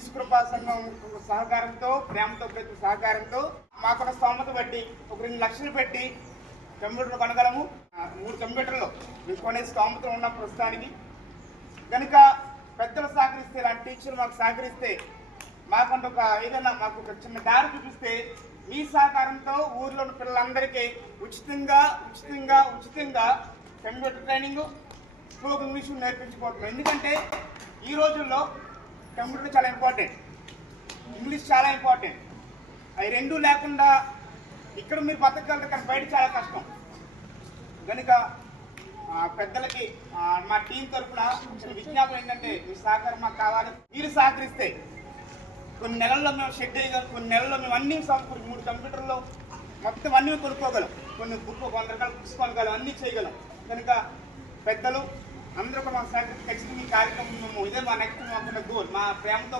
క్రీస్తు కృపా సంఘం సహకారంతో, ప్రేమతో ప్రతి సహకారంతో మాకున్న స్తోమత బట్టి ఒక 2 లక్షలు పెట్టి కంప్యూటర్లు కొనగలము. 3 కంప్యూటర్లు మేము కొనే స్తోమత ఉన్న ప్రస్తుతానికి. కనుక పెద్దలు సహకరిస్తే, ఇలాంటి టీచర్లు మాకు సహకరిస్తే, మాకంటే ఏదైనా మాకు ఒక చిన్న దారి చూపిస్తే, మీ సహకారంతో ఊర్లోని పిల్లలందరికీ ఉచితంగా కంప్యూటర్ ట్రైనింగ్, స్పోకెన్ ఇంగ్లీష్ నేర్పించిపోతున్నాం. ఎందుకంటే ఈ రోజుల్లో కంప్యూటర్ చాలా ఇంపార్టెంట్, ఇంగ్లీష్ చాలా ఇంపార్టెంట్. అవి రెండూ లేకుండా ఇక్కడ మీరు బతకగలరు, కానీ బయట చాలా కష్టం. కనుక పెద్దలకి మా టీం తరఫున చిన్న విజ్ఞాపన ఏంటంటే, మీ సహకారం మాకు కావాలి. మీరు సహకరిస్తే కొన్ని నెలల్లో మేము షెడ్ చేయగలం, కొన్ని నెలల్లో మేము అన్నీ సమకూరి 3 కంప్యూటర్లో మొత్తం అన్నీ కొనుక్కోగలం, కొన్ని 100 రకాల బుక్స్ కొనగలం, అన్నీ చేయగలం. కనుక పెద్దలు అందరూ ఒక మా సహకరించి ఖచ్చితంగా ఈ కార్యక్రమం ఇదే మా నెక్స్ట్ మాకున్న గోల్. మా ప్రేమతో